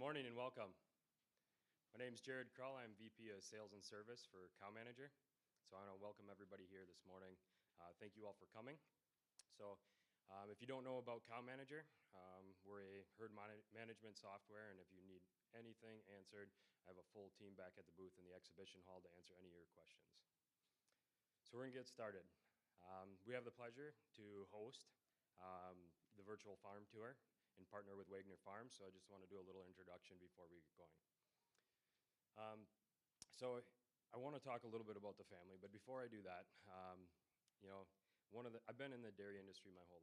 morning and welcome. My name is Jared Krull. I'm VP of Sales and Service for CowManager. So I want to welcome everybody here this morning. Thank you all for coming. So if you don't know about CowManager, we're a herd management software, and if you need anything answered, I have a full team back at the booth in the exhibition hall to answer any of your questions. So we're going to get started. We have the pleasure to host the virtual farm tour and partner with Wagner Farms, so I just want to do a little introduction before we get going. So I want to talk a little bit about the family, but before I do that, I've been in the dairy industry my whole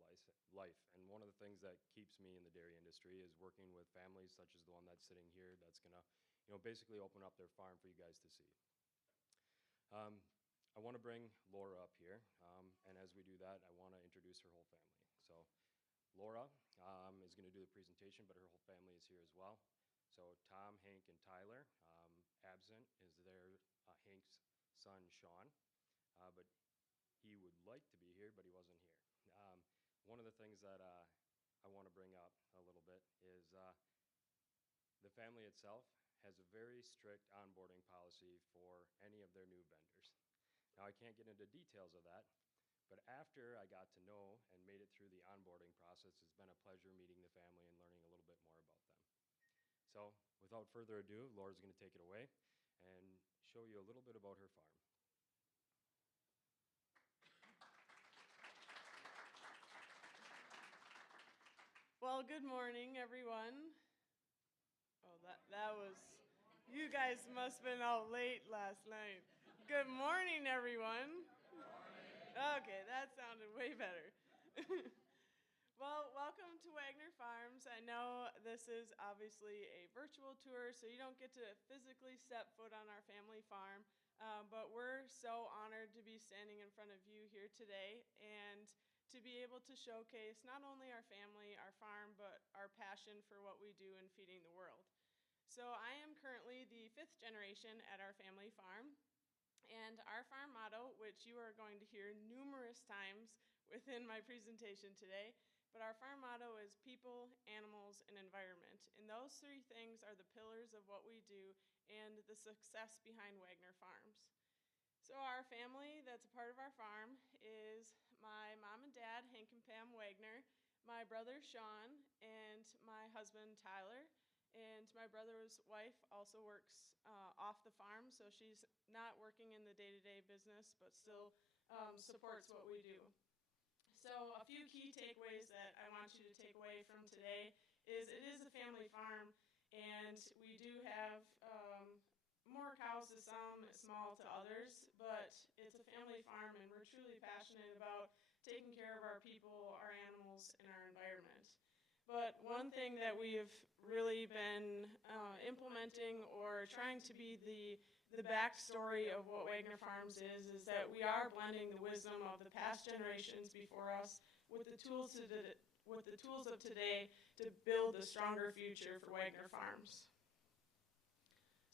life, and one of the things that keeps me in the dairy industry is working with families such as the one that's sitting here that's going to, basically open up their farm for you guys to see. I want to bring Laura up here, and as we do that, I want to introduce her whole family. So Laura is going to do the presentation, but her whole family is here as well. So Tom, Hank, and Tyler. Absent is Hank's son, Sean, but he would like to be here, but he wasn't here. One of the things that I want to bring up a little bit is the family itself has a very strict onboarding policy for any of their new vendors. Now, I can't get into details of that, but after I got to know and made it through the onboarding process, it's been a pleasure meeting the family and learning a little bit more about them. So without further ado, Laura's going to take it away and show you a little bit about her farm. Well, good morning, everyone. Oh, that was, you guys must have been out late last night. Good morning, everyone. Okay, that sounded way better. Well, welcome to Wagner Farms. I know this is obviously a virtual tour, so you don't get to physically step foot on our family farm, but we're so honored to be standing in front of you here today and to be able to showcase not only our family, our farm, but our passion for what we do in feeding the world. So I am currently the 5th generation at our family farm. And our farm motto, which you are going to hear numerous times within my presentation today, but our farm motto is people, animals, and environment. And those 3 things are the pillars of what we do and the success behind Wagner Farms. So our family that's a part of our farm is my mom and dad, Hank and Pam Wagner, my brother Sean, and my husband Tyler. And my brother's wife also works off the farm, so she's not working in the day-to-day business, but still supports what we do. So a few key takeaways that I want you to take away from today is it is a family farm, and we do have more cows to some, small to others, but it's a family farm, and we're truly passionate about taking care of our people, our animals, and our environment. But one thing that we've really been implementing or trying to be the backstory of what Wagner Farms is that we are blending the wisdom of the past generations before us with the tools of today to build a stronger future for Wagner Farms.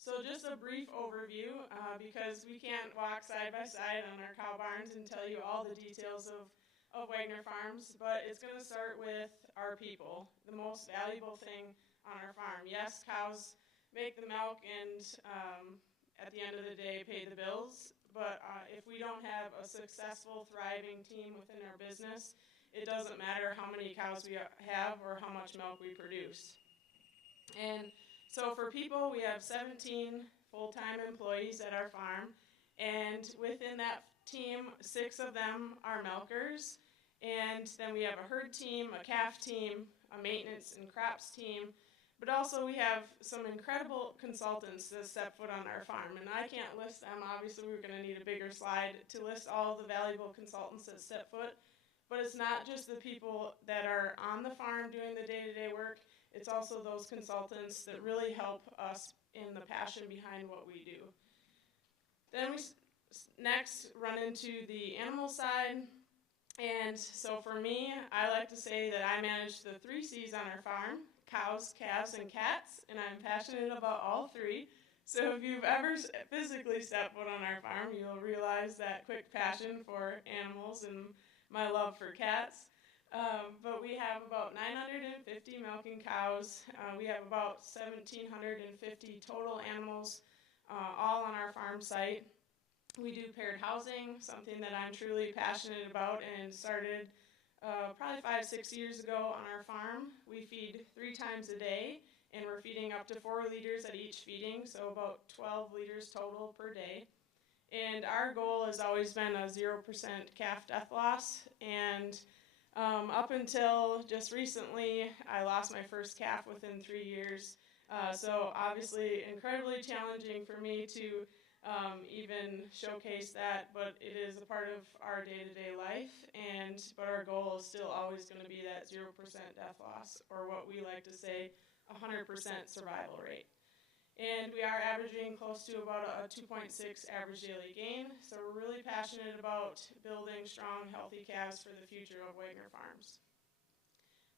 So just a brief overview, because we can't walk side by side on our cow barns and tell you all the details of Wagner Farms, but it's going to start with our people, the most valuable thing on our farm. Yes, cows make the milk and at the end of the day pay the bills, but if we don't have a successful, thriving team within our business, it doesn't matter how many cows we have or how much milk we produce. And so for people, we have 17 full-time employees at our farm, and within that team, 6 of them are milkers. And then we have a herd team, a calf team, a maintenance and crops team, but also we have some incredible consultants that step foot on our farm. And I can't list them, obviously we're going to need a bigger slide to list all the valuable consultants that step foot, but it's not just the people that are on the farm doing the day-to-day work, it's also those consultants that really help us in the passion behind what we do. Then we next run into the animal side. And so for me, I like to say that I manage the 3 C's on our farm: cows, calves, and cats, and I'm passionate about all 3. So if you've ever physically stepped foot on our farm, you'll realize that quick passion for animals and my love for cats. But we have about 950 milk milking cows. We have about 1,750 total animals, all on our farm site. We do paired housing, something that I'm truly passionate about and started probably 5-6 years ago on our farm. We feed 3 times a day, and we're feeding up to 4 liters at each feeding, so about 12 liters total per day. And our goal has always been a 0% calf death loss, and up until just recently, I lost my first calf within 3 years. So obviously incredibly challenging for me to even showcase that, but it is a part of our day-to-day life, but our goal is still always going to be that 0% death loss, or what we like to say, 100% survival rate. And we are averaging close to about a 2.6 average daily gain, so we're really passionate about building strong, healthy calves for the future of Wagner Farms.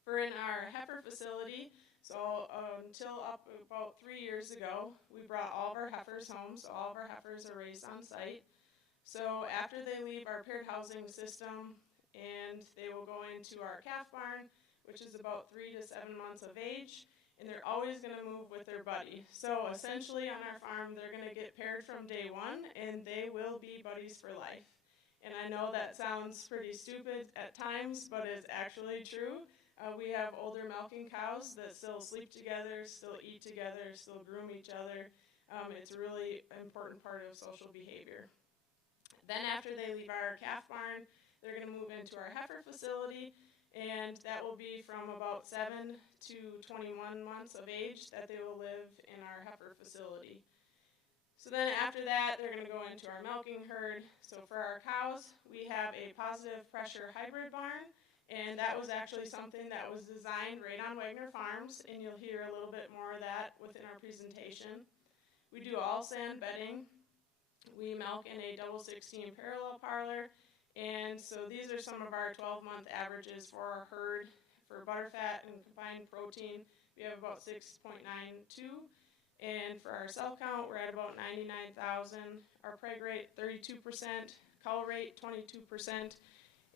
We're in our heifer facility. So until up about 3 years ago, we brought all of our heifers home, so all of our heifers are raised on site. So after they leave our paired housing system, and they will go into our calf barn, which is about 3 to 7 months of age, and they're always going to move with their buddy. So essentially on our farm, they're going to get paired from day one, and they will be buddies for life. And I know that sounds pretty stupid at times, but it's actually true. We have older milking cows that still sleep together, still eat together, still groom each other. It's a really important part of social behavior. Then after they leave our calf barn, they're going to move into our heifer facility, and that will be from about 7 to 21 months of age that they will live in our heifer facility. So then after that, they're going to go into our milking herd. So for our cows, we have a positive pressure hybrid barn. And that was actually something that was designed right on Wagner Farms, and you'll hear a little bit more of that within our presentation. We do all sand bedding. We milk in a double 16 parallel parlor, and so these are some of our 12-month averages for our herd. For butterfat and combined protein, we have about 6.92, and for our cell count, we're at about 99,000. Our preg rate, 32%, cull rate, 22%.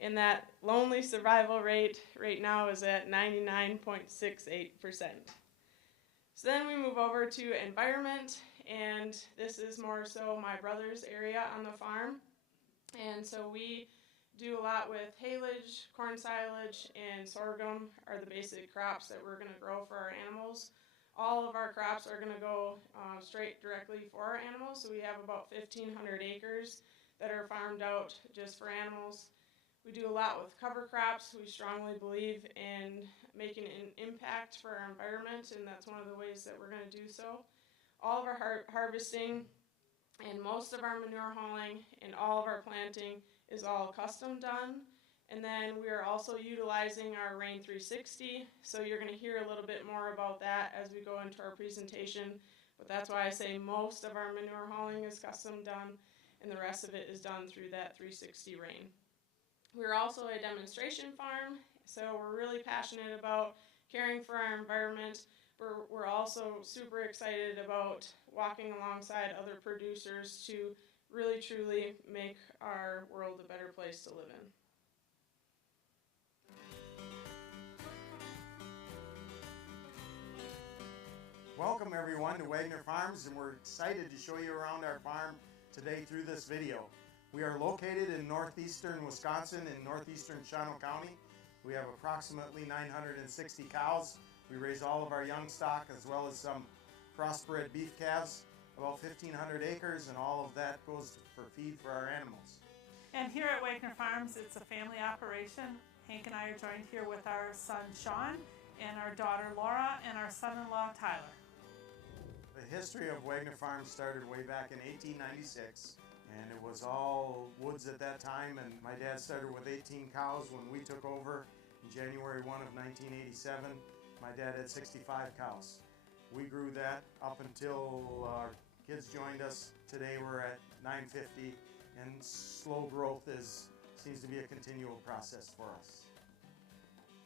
And that lonely survival rate right now is at 99.68%. So then we move over to environment, and this is more so my brother's area on the farm. And so we do a lot with haylage, corn silage, and sorghum are the basic crops that we're going to grow for our animals. All of our crops are going to go straight directly for our animals, so we have about 1,500 acres that are farmed out just for animals. We do a lot with cover crops. We strongly believe in making an impact for our environment, and that's one of the ways that we're going to do so. All of our harvesting and most of our manure hauling and all of our planting is all custom done. And then we are also utilizing our Rain 360, so you're going to hear a little bit more about that as we go into our presentation. But that's why I say most of our manure hauling is custom done, and the rest of it is done through that 360 Rain. We're also a demonstration farm, so we're really passionate about caring for our environment. We're also super excited about walking alongside other producers to really truly make our world a better place to live in. Welcome everyone to Wagner Farms, and we're excited to show you around our farm today through this video. We are located in northeastern Wisconsin in northeastern Shawano County. We have approximately 960 cows. We raise all of our young stock as well as some crossbred beef calves, about 1,500 acres, and all of that goes for feed for our animals. And here at Wagner Farms, it's a family operation. Hank and I are joined here with our son Sean and our daughter Laura and our son-in-law Tyler. The history of Wagner Farms started way back in 1896. And it was all woods at that time, and my dad started with 18 cows when we took over in January 1 of 1987. My dad had 65 cows. We grew that up until our kids joined us. Today we're at 950, and slow growth seems to be a continual process for us.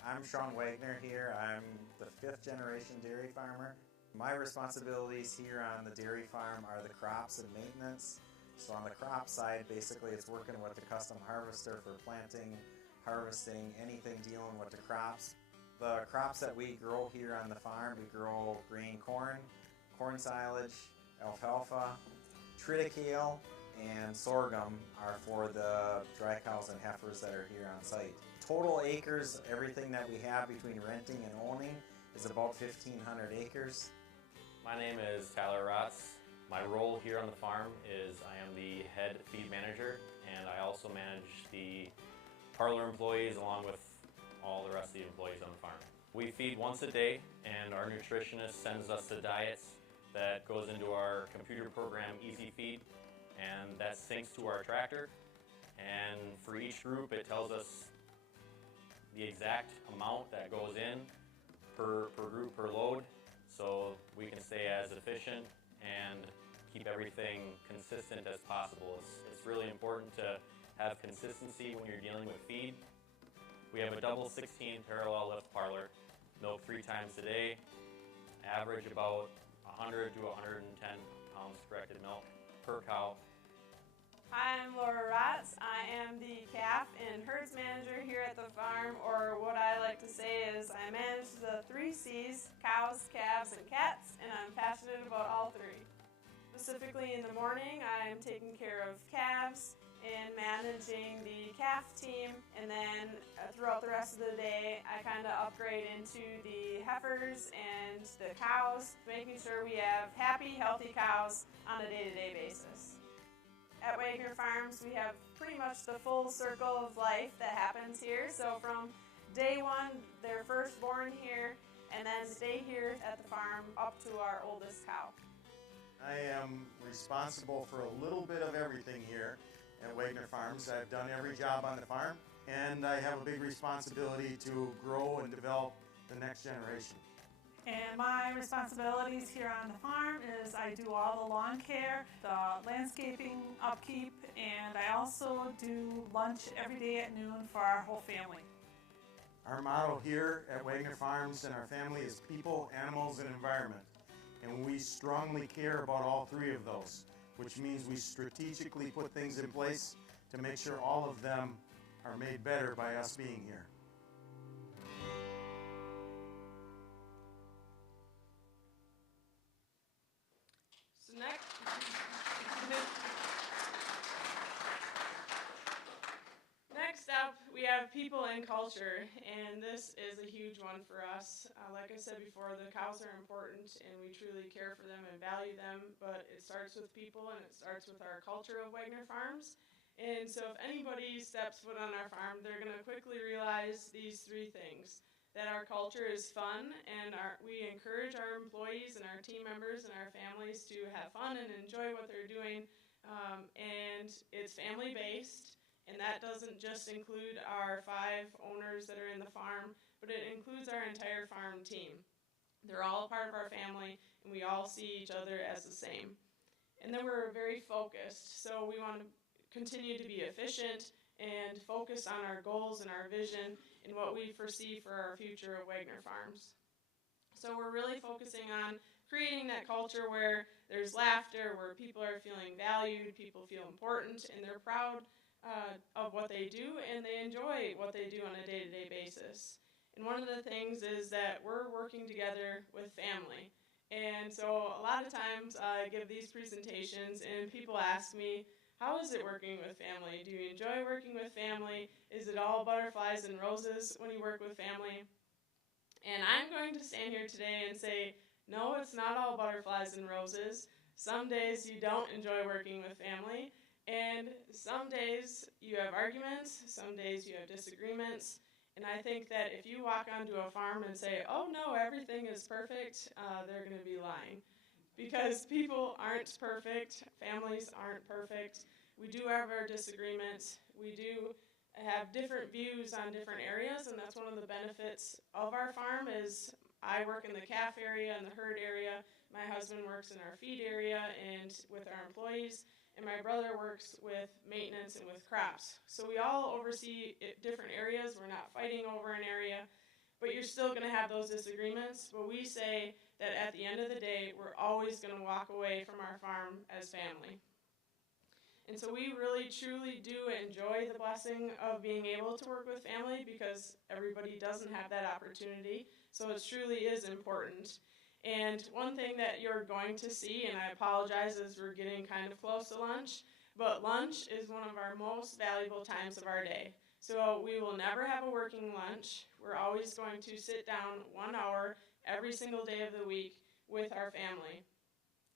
I'm Sean Wagner here. I'm the 5th generation dairy farmer. My responsibilities here on the dairy farm are the crops and maintenance. So on the crop side, basically it's working with the custom harvester for planting, harvesting, anything dealing with the crops. The crops that we grow here on the farm, we grow green corn, corn silage, alfalfa, triticale, and sorghum are for the dry cows and heifers that are here on site. Total acres, everything that we have between renting and owning, is about 1,500 acres. My name is Tyler Rotz. My role here on the farm is I am the head feed manager, and I also manage the parlor employees along with all the rest of the employees on the farm. We feed once a day, and our nutritionist sends us the diets that goes into our computer program Easy Feed, and that syncs to our tractor. And for each group, it tells us the exact amount that goes in per group, per load, so we can stay as efficient and keep everything consistent as possible. It's really important to have consistency when you're dealing with feed. We have a double 16 parallel lift parlor, milk 3 times a day, average about 100 to 110 pounds corrected milk per cow. Hi, I'm Laura Rotz. I am the calf and herds manager here at the farm, or what I like to say is I manage the 3 C's, cows, calves, and cats, and I'm passionate about all 3. Specifically in the morning, I am taking care of calves and managing the calf team, and then throughout the rest of the day, I kind of upgrade into the heifers and the cows, making sure we have happy, healthy cows on a day-to-day basis. At Wagner Farms, we have pretty much the full circle of life that happens here. So from day 1, they're first born here, and then stay here at the farm up to our oldest cow. I am responsible for a little bit of everything here at Wagner Farms. I've done every job on the farm, and I have a big responsibility to grow and develop the next generation. And my responsibilities here on the farm is I do all the lawn care, the landscaping upkeep, and I also do lunch every day at noon for our whole family. Our motto here at Wagner Farms and our family is people, animals, and environment. And we strongly care about all 3 of those, which means we strategically put things in place to make sure all of them are made better by us being here. So next, next up, we have people and culture, and this is a huge one for us. Like I said before, the cows are important, and we truly care for them and value them, but it starts with people, and it starts with our culture of Wagner Farms. And so if anybody steps foot on our farm, they're going to quickly realize these 3 things. That our culture is fun, and we encourage our employees and our team members and our families to have fun and enjoy what they're doing, and it's family-based, and that doesn't just include our 5 owners that are in the farm, but it includes our entire farm team. They're all part of our family, and we all see each other as the same. And then we're very focused, so we want to continue to be efficient and focus on our goals and our vision and what we foresee for our future of Wagner Farms. So we're really focusing on creating that culture where there's laughter, where people are feeling valued, people feel important, and they're proud of what they do, and they enjoy what they do on a day-to-day basis. And one of the things is that we're working together with family. And so a lot of times I give these presentations, and people ask me, how is it working with family? Do you enjoy working with family? Is it all butterflies and roses when you work with family? And I'm going to stand here today and say, no, it's not all butterflies and roses. Some days you don't enjoy working with family, and some days you have arguments, some days you have disagreements. And I think that if you walk onto a farm and say, oh no, everything is perfect, they're going to be lying. Because people aren't perfect, families aren't perfect. We do have our disagreements. We do have different views on different areas, and that's one of the benefits of our farm is I work in the calf area and the herd area. My husband works in our feed area and with our employees, and my brother works with maintenance and with crops. So we all oversee different areas. We're not fighting over an area, but you're still going to have those disagreements. But we say that at the end of the day, we're always going to walk away from our farm as family. And so we really truly do enjoy the blessing of being able to work with family because everybody doesn't have that opportunity. So it truly is important. And one thing that you're going to see, and I apologize as we're getting kind of close to lunch, but lunch is one of our most valuable times of our day. So we will never have a working lunch. We're always going to sit down 1 hour every single day of the week with our family.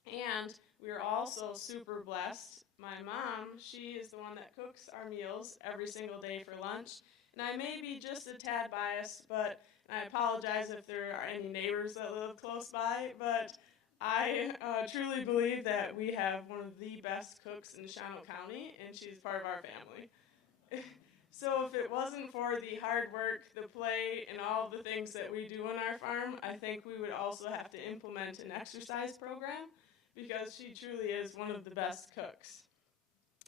And we're also super blessed. My mom, she is the one that cooks our meals every single day for lunch. And I may be just a tad biased, but I apologize if there are any neighbors that live close by, but I truly believe that we have one of the best cooks in Shawano County, and she's part of our family. So if it wasn't for the hard work, the play, and all the things that we do on our farm, I think we would also have to implement an exercise program because she truly is one of the best cooks.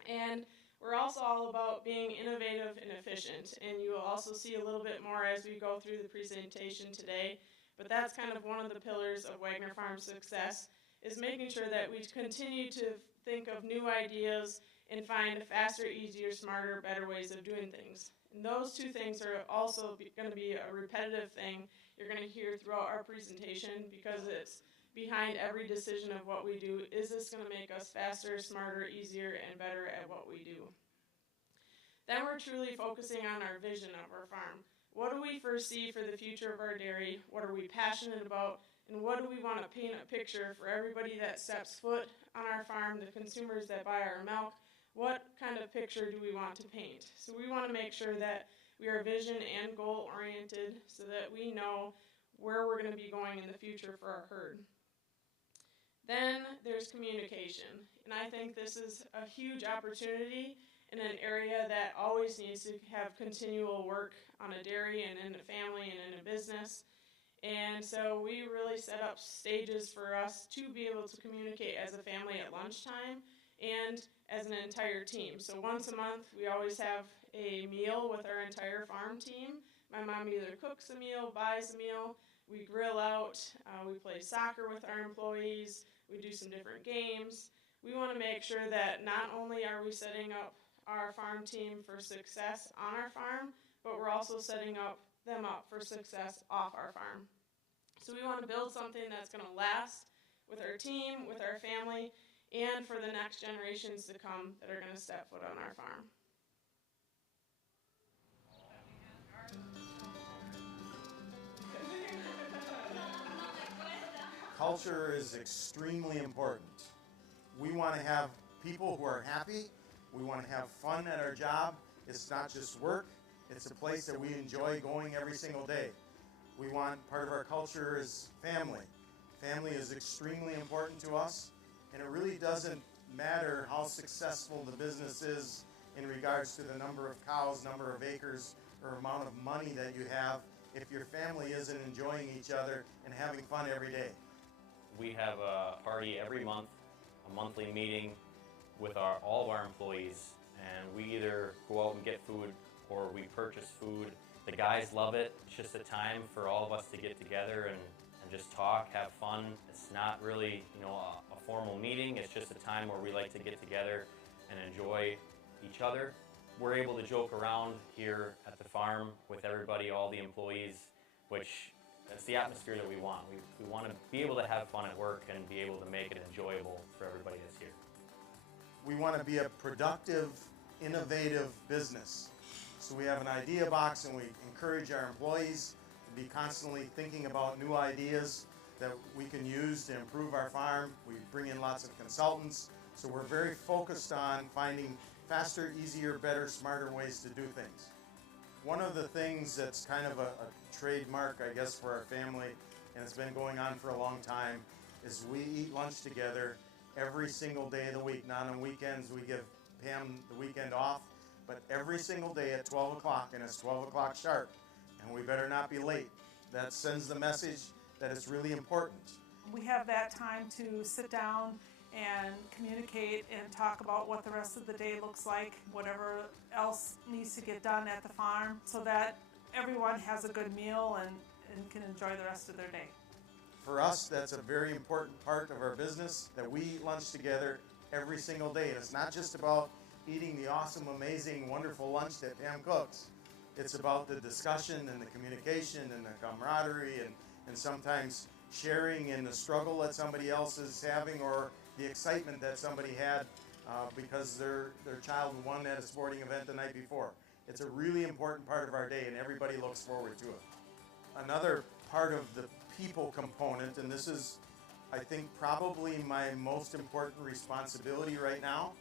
And we're also all about being innovative and efficient, and you will also see a little bit more as we go through the presentation today, but that's kind of one of the pillars of Wagner Farms' success, is making sure that we continue to think of new ideas and find faster, easier, smarter, better ways of doing things. And those two things are also going to be a repetitive thing you're going to hear throughout our presentation because it's behind every decision of what we do. Is this going to make us faster, smarter, easier, and better at what we do? Then we're truly focusing on our vision of our farm. What do we foresee for the future of our dairy? What are we passionate about? And what do we want to paint a picture for everybody that steps foot on our farm, the consumers that buy our milk? What kind of picture do we want to paint? So we want to make sure that we are vision and goal oriented so that we know where we're going to be going in the future for our herd. Then there's communication, and I think this is a huge opportunity in an area that always needs to have continual work on a dairy and in a family and in a business. And so we really set up stages for us to be able to communicate as a family at lunchtime and as an entire team. So once a month, we always have a meal with our entire farm team. My mom either cooks a meal, buys a meal, we grill out, we play soccer with our employees, we do some different games. We want to make sure that not only are we setting up our farm team for success on our farm, but we're also setting them up for success off our farm. So we want to build something that's going to last with our team, with our family, and for the next generations to come that are going to step foot on our farm. Culture is extremely important. We want to have people who are happy. We want to have fun at our job. It's not just work. It's a place that we enjoy going every single day. We want, part of our culture is family. Family is extremely important to us, and it really doesn't matter how successful the business is in regards to the number of cows, number of acres, or amount of money that you have if your family isn't enjoying each other and having fun every day. We have a party every month, a monthly meeting with all of our employees, and we either go out and get food or we purchase food. The guys love it. It's just a time for all of us to get together and just talk, have fun. It's not really, a formal meeting. It's just a time where we like to get together and enjoy each other. We're able to joke around here at the farm with everybody, all the employees, which that's the atmosphere that we want. We want to be able to have fun at work and be able to make it enjoyable for everybody that's here. We want to be a productive, innovative business. So we have an idea box, and we encourage our employees to be constantly thinking about new ideas that we can use to improve our farm. We bring in lots of consultants, so we're very focused on finding faster, easier, better, smarter ways to do things. One of the things that's kind of a trademark, I guess, for our family, and it's been going on for a long time, is we eat lunch together every single day of the week. Not on weekends, we give Pam the weekend off, but every single day at 12 o'clock, and it's 12 o'clock sharp, and we better not be late. That sends the message that it's really important. We have that time to sit down and communicate and talk about what the rest of the day looks like, whatever else needs to get done at the farm, so that everyone has a good meal and can enjoy the rest of their day. For us, that's a very important part of our business, that we eat lunch together every single day. And it's not just about eating the awesome, amazing, wonderful lunch that Pam cooks. It's about the discussion and the communication and the camaraderie and sometimes sharing in the struggle that somebody else is having or the excitement that somebody had because their child won at a sporting event the night before. It's a really important part of our day and everybody looks forward to it. Another part of the people component, and this is, I think, probably my most important responsibility right now.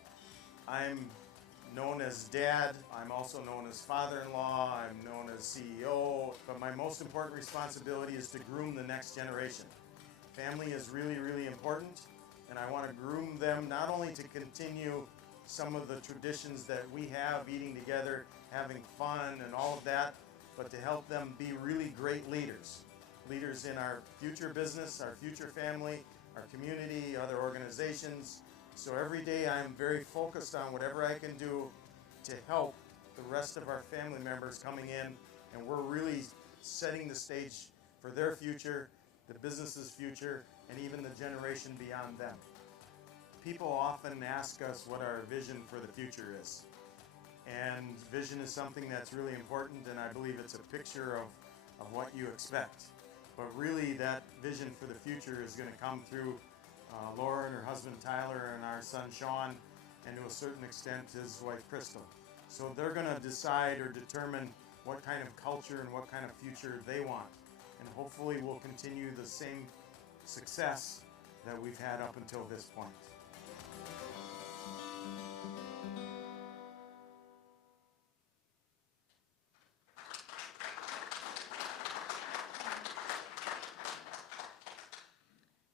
I'm known as dad, I'm also known as father-in-law, I'm known as CEO, but my most important responsibility is to groom the next generation. Family is really, really important, and I want to groom them not only to continue some of the traditions that we have, eating together, having fun and all of that, but to help them be really great leaders. Leaders in our future business, our future family, our community, other organizations. So every day I am very focused on whatever I can do to help the rest of our family members coming in, and we're really setting the stage for their future, the business's future, and even the generation beyond them. People often ask us what our vision for the future is. And vision is something that's really important, and I believe it's a picture of what you expect. But really that vision for the future is going to come through Laura and her husband Tyler and our son Sean, and to a certain extent his wife Crystal. So they're going to decide or determine what kind of culture and what kind of future they want. And hopefully we'll continue the same success that we've had up until this point.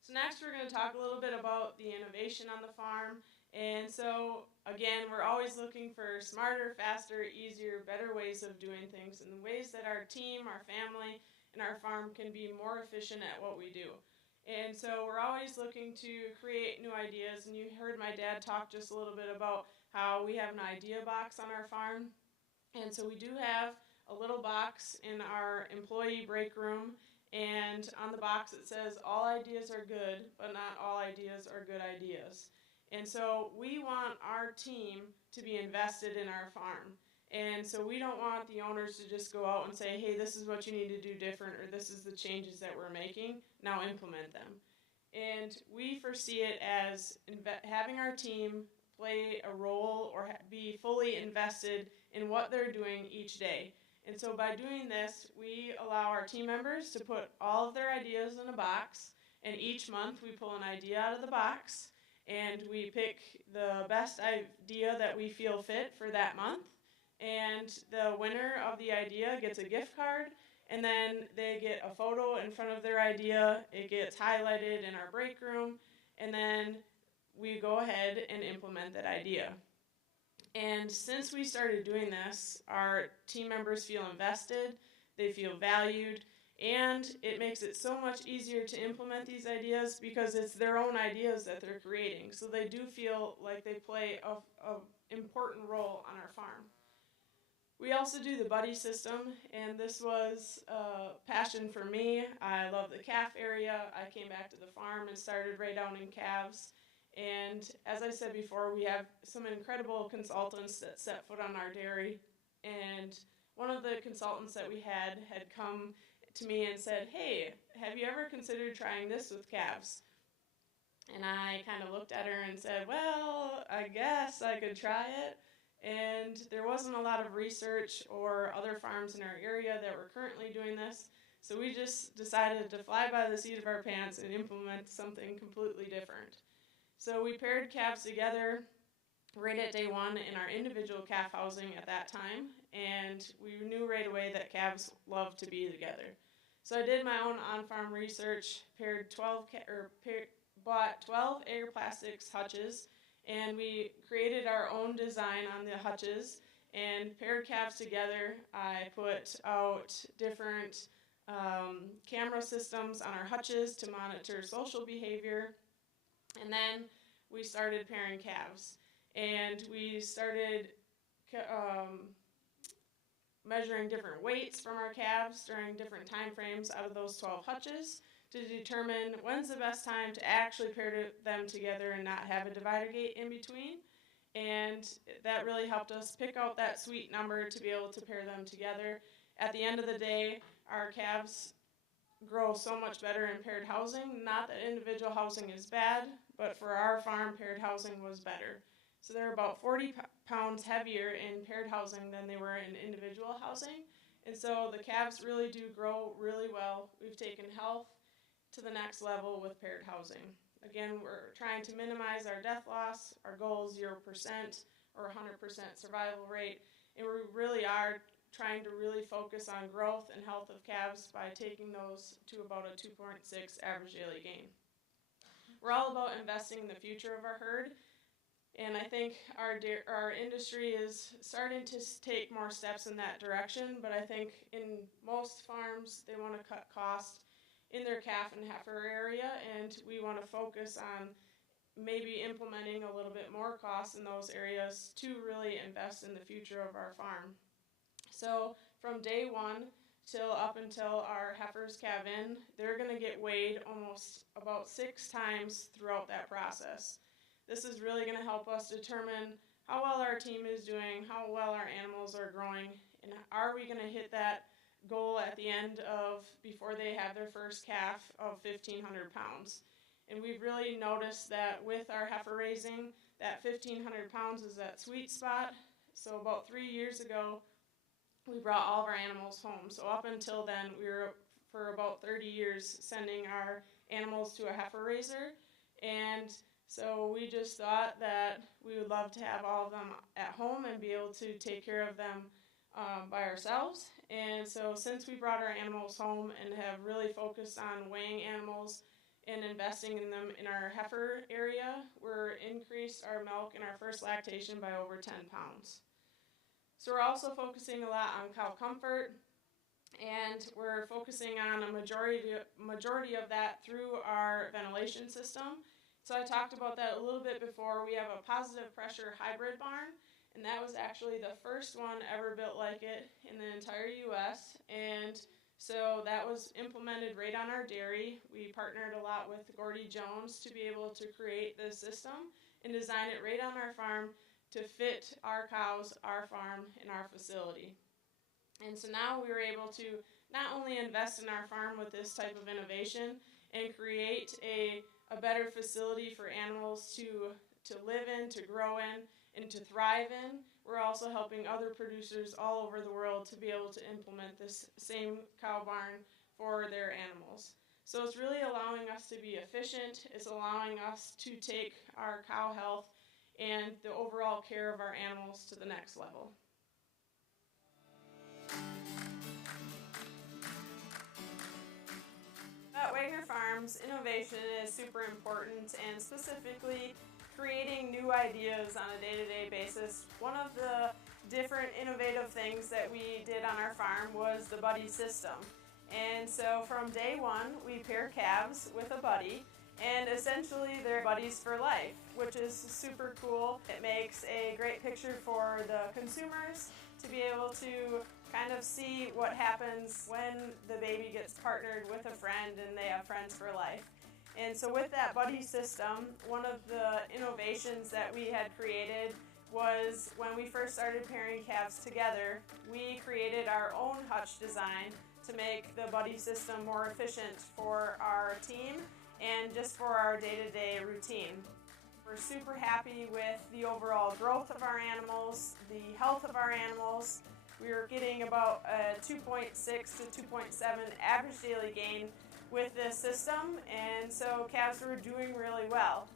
So next we're going to talk a little bit about the innovation on the farm. And so again, we're always looking for smarter, faster, easier, better ways of doing things and the ways that our team, our family, and our farm can be more efficient at what we do. And so we're always looking to create new ideas. And you heard my dad talk just a little bit about how we have an idea box on our farm. And so we do have a little box in our employee break room. And on the box it says, all ideas are good, but not all ideas are good ideas. And so we want our team to be invested in our farm. And so we don't want the owners to just go out and say, hey, this is what you need to do different, or this is the changes that we're making, now implement them. And we foresee it as having our team play a role or be fully invested in what they're doing each day. And so by doing this, we allow our team members to put all of their ideas in a box, and each month we pull an idea out of the box, and we pick the best idea that we feel fit for that month, and the winner of the idea gets a gift card, and then they get a photo in front of their idea, it gets highlighted in our break room, and then we go ahead and implement that idea. And since we started doing this, our team members feel invested, they feel valued, and it makes it so much easier to implement these ideas because it's their own ideas that they're creating. So they do feel like they play an important role on our farm. We also do the buddy system, and this was a passion for me. I love the calf area. I came back to the farm and started right down in calves. And as I said before, we have some incredible consultants that set foot on our dairy. And one of the consultants that we had come to me and said, hey, have you ever considered trying this with calves? And I kind of looked at her and said, well, I guess I could try it. And there wasn't a lot of research or other farms in our area that were currently doing this. So we just decided to fly by the seat of our pants and implement something completely different. So we paired calves together right at day one in our individual calf housing at that time, and we knew right away that calves love to be together. So I did my own on-farm research, bought 12 air plastics hutches, and we created our own design on the hutches and paired calves together. I put out different camera systems on our hutches to monitor social behavior. And then we started pairing calves, and we started measuring different weights from our calves during different time frames out of those 12 hutches to determine when's the best time to actually pair them together and not have a divider gate in between. And that really helped us pick out that sweet number to be able to pair them together. At the end of the day, our calves grow so much better in paired housing. Not that individual housing is bad, but for our farm, paired housing was better. So they're about 40 pounds heavier in paired housing than they were in individual housing. And so the calves really do grow really well. We've taken health to the next level with paired housing. Again, we're trying to minimize our death loss. Our goal is 0% or 100% survival rate. And we really are trying to really focus on growth and health of calves by taking those to about a 2.6 average daily gain. We're all about investing in the future of our herd. And I think our industry is starting to take more steps in that direction, but I think in most farms, they want to cut costs in their calf and heifer area, and we want to focus on maybe implementing a little bit more costs in those areas to really invest in the future of our farm. So from day one till up until our heifers calve in, they're going to get weighed almost about 6 times throughout that process. This is really going to help us determine how well our team is doing, how well our animals are growing, and are we going to hit that goal at the end of, before they have their first calf, of 1,500 pounds. And we've really noticed that with our heifer raising, that 1,500 pounds is that sweet spot. So about 3 years ago, we brought all of our animals home. So up until then, we were, for about 30 years, sending our animals to a heifer raiser. And so we just thought that we would love to have all of them at home and be able to take care of them by ourselves. And so since we brought our animals home and have really focused on weighing animals and investing in them in our heifer area, we're increased our milk in our first lactation by over 10 pounds. So we're also focusing a lot on cow comfort, and we're focusing on a majority of that through our ventilation system. So I talked about that a little bit before. We have a positive pressure hybrid barn, and that was actually the first one ever built like it in the entire U.S. And so that was implemented right on our dairy. We partnered a lot with Gordy Jones to be able to create this system and design it right on our farm to fit our cows, our farm, and our facility. And so now we were able to not only invest in our farm with this type of innovation and create a better facility for animals to live in, to grow in, and to thrive in, we're also helping other producers all over the world to be able to implement this same cow barn for their animals. So it's really allowing us to be efficient. It's allowing us to take our cow health and the overall care of our animals to the next level. At Wagner Farms, innovation is super important, and specifically creating new ideas on a day-to-day basis. One of the different innovative things that we did on our farm was the buddy system. And so from day one, we pair calves with a buddy, and essentially they're buddies for life, which is super cool. It makes a great picture for the consumers to be able to kind of see what happens when the baby gets partnered with a friend and they have friends for life. And so with that buddy system, one of the innovations that we had created was when we first started pairing calves together, we created our own hutch design to make the buddy system more efficient for our team and just for our day-to-day routine. We're super happy with the overall growth of our animals, the health of our animals. We were getting about a 2.6 to 2.7 average daily gain with this system, and so calves were doing really well.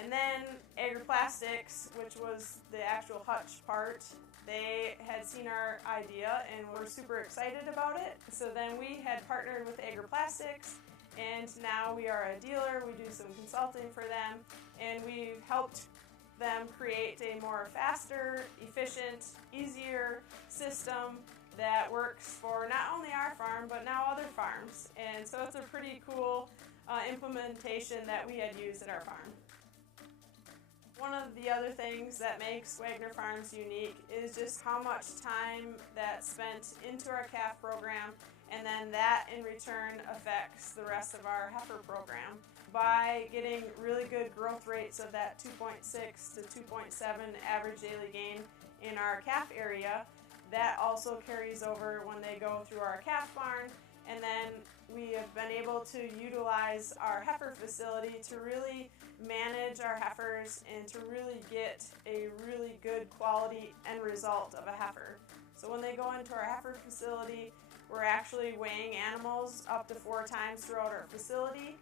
And then Agri-Plastics, which was the actual hutch part, they had seen our idea and were super excited about it. So then we had partnered with Agri-Plastics, and now we are a dealer. We do some consulting for them, and we've helped them create a more faster, efficient, easier system that works for not only our farm, but now other farms. And so it's a pretty cool implementation that we had used at our farm. One of the other things that makes Wagner Farms unique is just how much time that's spent into our calf program and then that in return affects the rest of our heifer program. By getting really good growth rates of that 2.6 to 2.7 average daily gain in our calf area, that also carries over when they go through our calf barn, and then we have been able to utilize our heifer facility to really manage our heifers and to really get a really good quality end result of a heifer. So when they go into our heifer facility, we're actually weighing animals up to 4 times throughout our facility,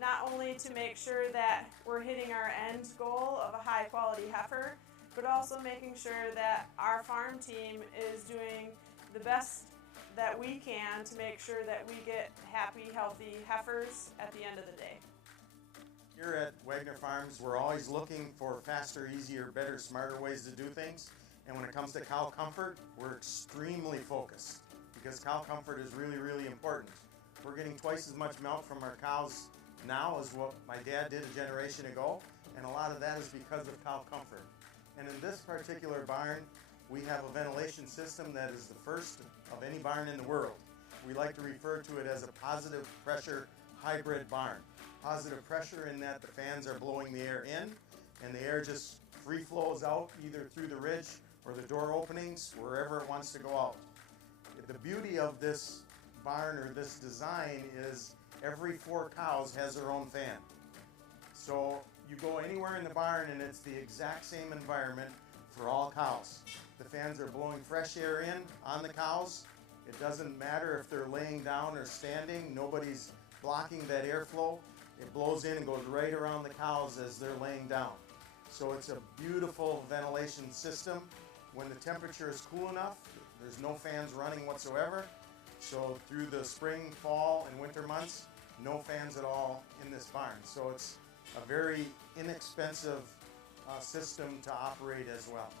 not only to make sure that we're hitting our end goal of a high quality heifer, but also making sure that our farm team is doing the best that we can to make sure that we get happy, healthy heifers at the end of the day. Here at Wagner Farms, we're always looking for faster, easier, better, smarter ways to do things. And when it comes to cow comfort, we're extremely focused because cow comfort is really, really important. We're getting twice as much milk from our cows now as what my dad did a generation ago, and a lot of that is because of cow comfort. And in this particular barn, we have a ventilation system that is the first of any barn in the world. We like to refer to it as a positive pressure hybrid barn. Positive pressure in that the fans are blowing the air in, and the air just free flows out either through the ridge or the door openings, wherever it wants to go out. The beauty of this barn or this design is every 4 cows has their own fan. So you go anywhere in the barn and it's the exact same environment for all cows. The fans are blowing fresh air in on the cows. It doesn't matter if they're laying down or standing. Nobody's blocking that airflow. It blows in and goes right around the cows as they're laying down. So it's a beautiful ventilation system. When the temperature is cool enough, there's no fans running whatsoever. So through the spring, fall, and winter months, no fans at all in this barn. So it's a very inexpensive system to operate as well.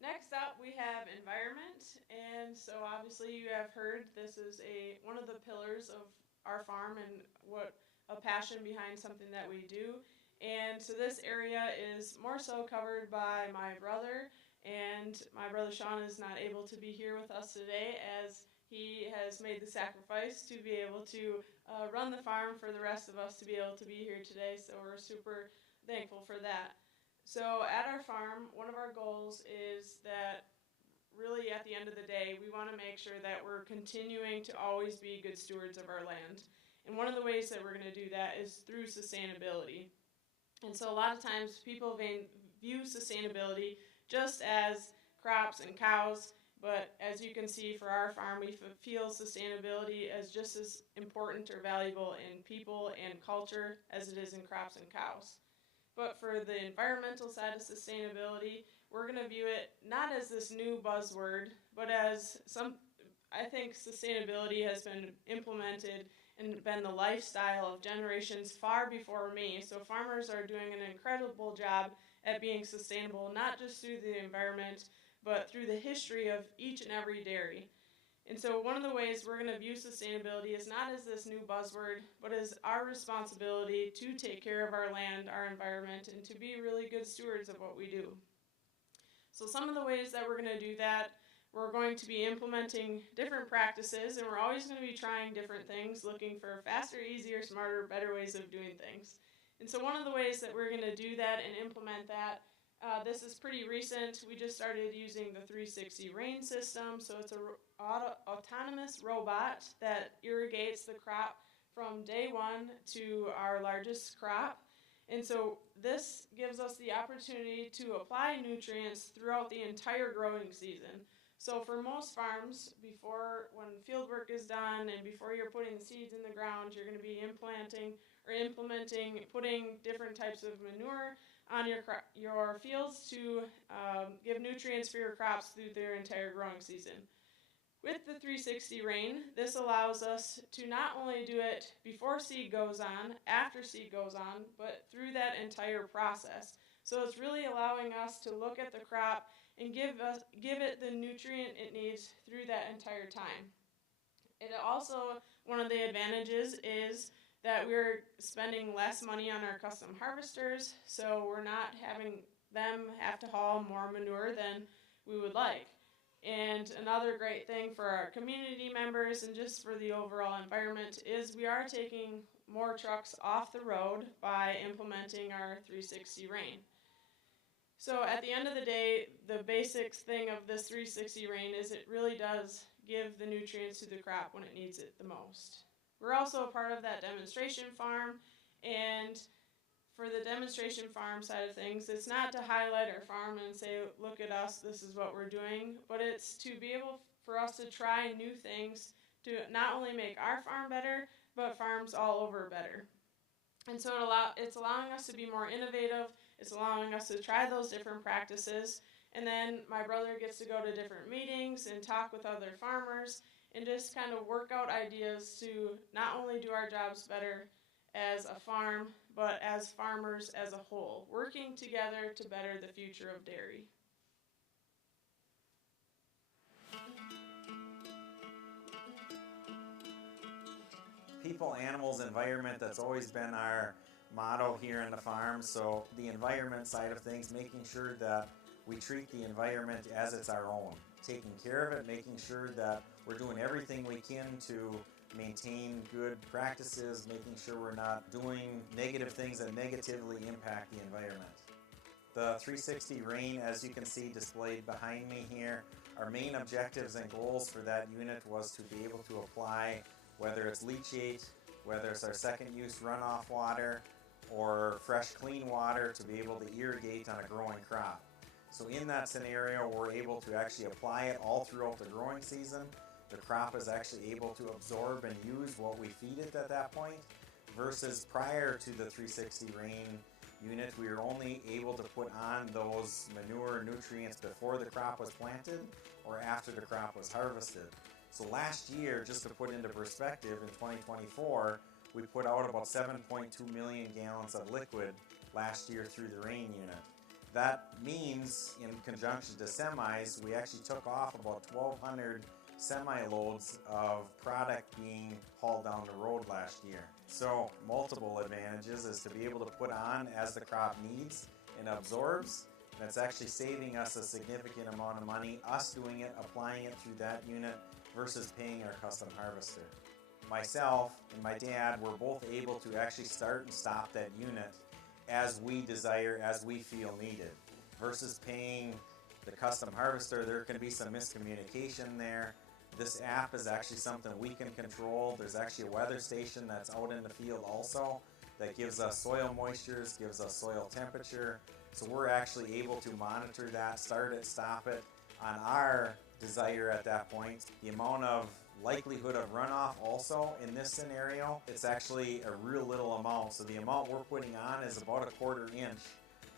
Next up, we have environment, and so obviously you have heard this is one of the pillars of our farm and what a passion behind something that we do. And so this area is more so covered by my brother, and my brother Sean is not able to be here with us today as he has made the sacrifice to be able to run the farm for the rest of us to be able to be here today, so we're super thankful for that. So at our farm, one of our goals is that really at the end of the day, we want to make sure that we're continuing to always be good stewards of our land. And one of the ways that we're going to do that is through sustainability. And so a lot of times people view sustainability just as crops and cows, but as you can see for our farm, we feel sustainability as just as important or valuable in people and culture as it is in crops and cows. But for the environmental side of sustainability, we're going to view it not as this new buzzword, but as I think sustainability has been implemented and been the lifestyle of generations far before me. So farmers are doing an incredible job at being sustainable, not just through the environment, but through the history of each and every dairy. And so one of the ways we're going to view sustainability is not as this new buzzword, but as our responsibility to take care of our land, our environment, and to be really good stewards of what we do. So some of the ways that we're going to do that, we're going to be implementing different practices, and we're always going to be trying different things, looking for faster, easier, smarter, better ways of doing things. And so one of the ways that we're going to do that and implement that, this is pretty recent. We just started using the 360 rain system. So it's an autonomous robot that irrigates the crop from day one to our largest crop. And so this gives us the opportunity to apply nutrients throughout the entire growing season. So for most farms, when field work is done and before you're putting the seeds in the ground, you're going to be putting different types of manure on your fields to give nutrients for your crops through their entire growing season. With the 360 rain, this allows us to not only do it before seed goes on, after seed goes on, but through that entire process. So it's really allowing us to look at the crop and give it the nutrient it needs through that entire time. It also, one of the advantages is that we're spending less money on our custom harvesters, so we're not having them have to haul more manure than we would like. And another great thing for our community members and just for the overall environment is we are taking more trucks off the road by implementing our 360 rain. So at the end of the day, the basic thing of this 360 rain is it really does give the nutrients to the crop when it needs it the most. We're also a part of that demonstration farm, and for the demonstration farm side of things, it's not to highlight our farm and say, look at us, this is what we're doing, but it's to be able for us to try new things to not only make our farm better, but farms all over better. And so it's allowing us to be more innovative, it's allowing us to try those different practices, and then my brother gets to go to different meetings and talk with other farmers and just kind of work out ideas to not only do our jobs better as a farm, but as farmers as a whole, working together to better the future of dairy. People, animals, environment, that's always been our motto here in the farm. So the environment side of things, making sure that we treat the environment as it's our own, taking care of it, making sure that we're doing everything we can to maintain good practices, making sure we're not doing negative things that negatively impact the environment. The 360 rain, as you can see displayed behind me here, our main objectives and goals for that unit was to be able to apply, whether it's leachate, whether it's our second use runoff water, or fresh clean water to be able to irrigate on a growing crop. So in that scenario, we're able to actually apply it all throughout the growing season. The crop is actually able to absorb and use what we feed it at that point, versus prior to the 360 rain unit, we were only able to put on those manure nutrients before the crop was planted or after the crop was harvested. So last year, just to put into perspective, in 2024, we put out about 7.2 million gallons of liquid last year through the rain unit. That means, in conjunction to semis, we actually took off about 1,200 semi-loads of product being hauled down the road last year. So multiple advantages is to be able to put on as the crop needs and absorbs. And it's actually saving us a significant amount of money, us doing it, applying it through that unit versus paying our custom harvester. Myself and my dad were both able to actually start and stop that unit as we desire, as we feel needed, versus paying the custom harvester. There can be some miscommunication there. This app is actually something we can control. There's actually a weather station that's out in the field also that gives us soil moistures, gives us soil temperature. So we're actually able to monitor that, start it, stop it on our desire at that point. The amount of likelihood of runoff also in this scenario, it's actually a real little amount. So the amount we're putting on is about a 1/4 inch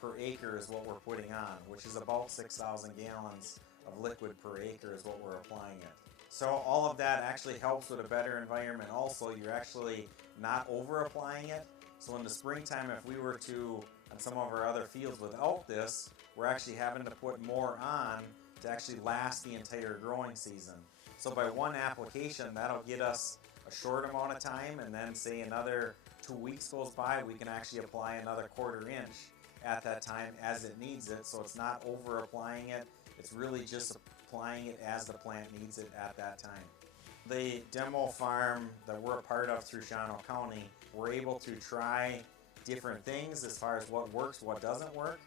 per acre is what we're putting on, which is about 6,000 gallons of liquid per acre is what we're applying it. So all of that actually helps with a better environment also. You're actually not over applying it. So in the springtime, if we were to, on some of our other fields without this, we're actually having to put more on to actually last the entire growing season. So by one application, that'll get us a short amount of time, and then say another 2 weeks goes by, we can actually apply another 1/4 inch at that time as it needs it. So it's not over applying it, it's really just applying it as the plant needs it at that time. The demo farm that we're a part of through Oconto County, we're able to try different things as far as what works, what doesn't work,